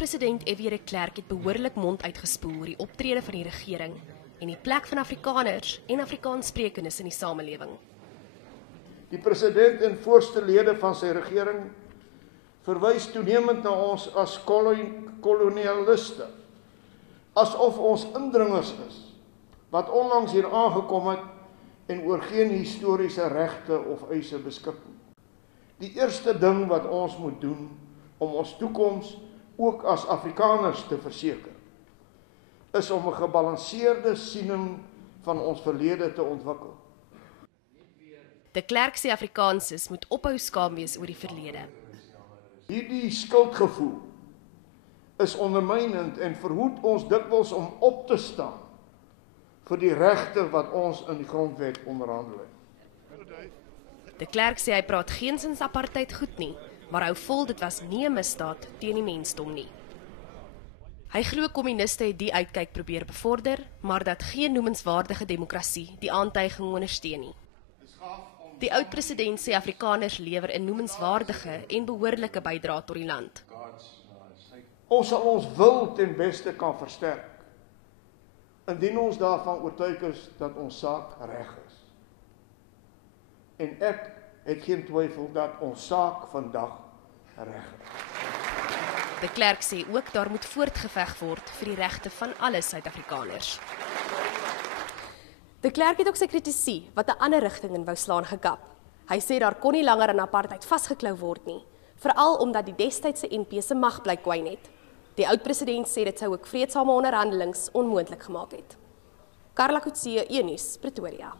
Oud-president F.W. de Klerk het behoorlik mond uitgespoel oor die optrede van die regering en die plek van Afrikaners en Afrikaanssprekendes in die samelewing. Die president en voorste lede van sy regering verwys toenemend na ons as kolonialiste, asof ons indringers is, wat onlangs hier aangekom het en oor geen historiese regte of eise beskik nie. Die eerste ding wat ons moet doen om ons toekoms ook as Afrikaners te verseker, is om 'n gebalanseerde siening van ons verlede te ontwikkel. De Klerk sê Afrikaners moet ophou skaam wees oor die verlede. Hierdie skuldgevoel is ondermynend en verhoed ons dikwels om op te staan vir die regte wat ons in die grondwet onderhandel het. De Klerk sê hy praat geensins apartheid goed nie, maar hou vol dit was nie 'n misdaad teen die mensdom nie. Hy glo kommuniste het die uitkyk probeer bevorder, maar dat geen noemenswaardige demokrasie die aantyging ondersteun nie. Die oud-president sê Afrikaners lewer 'n noemenswaardige en behoorlike bydrae tot die land. Ons sal ons wil ten beste kan versterk, indien ons daarvan oortuig is dat ons saak reg is. En ek het geen twyfel dat ons saak vandag reg is. De Klerk sê ook daar moet voortgeveg word vir die regte van alle Suid-Afrikaners. De Klerk het ook sy kritisie wat 'n ander rigting in wou slaan gekap. Hy sê daar kon nie langer aan apartheid vasgeklou word nie, veral omdat die destydse NP se mag bly kwyn het. Die oud-president sê dit sou ook vreedsame onderhandelings onmoontlik gemaak het. Karla Kutse, Een Nuus, Pretoria.